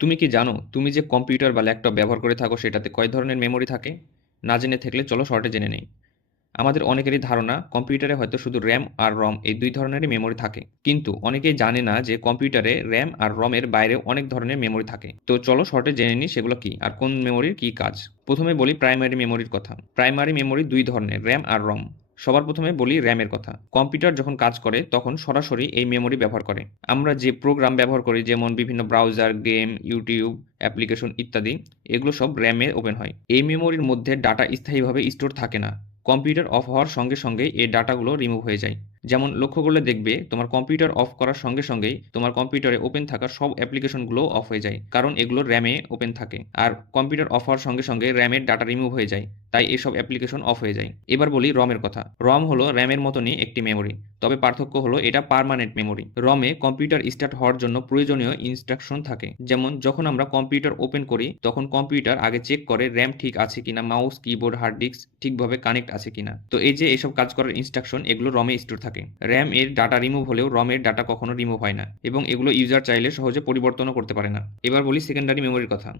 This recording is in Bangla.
তুমি কি জানো তুমি যে কম্পিউটার বা ল্যাপটপ ব্যবহার করে থাকো সেটাতে কয় ধরনের মেমোরি থাকে? না জেনে থাকলে চলো শর্টে জেনে নেই। আমাদের অনেকেরই ধারণা কম্পিউটারে হয়তো শুধু র্যাম আর রম এই দুই ধরনেরই মেমোরি থাকে, কিন্তু অনেকেই জানে না যে কম্পিউটারে র্যাম আর রমের বাইরেও অনেক ধরনের মেমোরি থাকে। তো চলো শর্টে জেনে নিই সেগুলো কি আর কোন মেমোরির কি কাজ। প্রথমে বলি প্রাইমারি মেমোরির কথা। প্রাইমারি মেমোরি দুই ধরনের, র্যাম আর রম। সবার প্রথমে বলি র্যামের কথা। কম্পিউটার যখন কাজ করে তখন সরাসরি এই মেমোরি ব্যবহার করে। আমরা যে প্রোগ্রাম ব্যবহার করি, যেমন বিভিন্ন ব্রাউজার, গেম, ইউটিউব, অ্যাপ্লিকেশন ইত্যাদি, এগুলো সব র্যামে ওপেন হয়। এই মেমোরির মধ্যে ডাটা স্থায়ীভাবে স্টোর থাকে না। কম্পিউটার অফ হওয়ার সঙ্গে সঙ্গেই এই ডাটাগুলো রিমুভ হয়ে যায়। যেমন লক্ষ্য করলে দেখবে তোমার কম্পিউটার অফ করার সঙ্গে সঙ্গেই তোমার কম্পিউটারে ওপেন থাকা সব অ্যাপ্লিকেশনগুলো অফ হয়ে যায়, কারণ এগুলো র্যামে ওপেন থাকে। আর কম্পিউটার অফ হওয়ার সঙ্গে সঙ্গে র্যামের ডাটা রিমুভ হয়ে যায়, তাই এসব অ্যাপ্লিকেশন অফ হয়ে যায়। এবার বলি রমের কথা। রম হলো র্যামের মতনই একটি মেমোরি, তবে পার্থক্য হলো এটা পার্মানেন্ট মেমোরি। রমে কম্পিউটার স্টার্ট হওয়ার জন্য প্রয়োজনীয় ইনস্ট্রাকশন থাকে। যেমন যখন আমরা কম্পিউটার ওপেন করি তখন কম্পিউটার আগে চেক করে র্যাম ঠিক আছে কিনা, মাউস, কিবোর্ড, হার্ড ডিস্ক ঠিকভাবে কানেক্ট আছে কিনা। তো এই যে এসব কাজ করার ইনস্ট্রাকশন, এগুলো রমে স্টোর থাকে। র্যাম এর ডাটা রিমুভ হলেও রমের ডাটা কখনো রিমুভ হয় না, এবং এগুলো ইউজার চাইলে সহজে পরিবর্তনও করতে পারে না। এবার বলি সেকেন্ডারি মেমোরির কথা।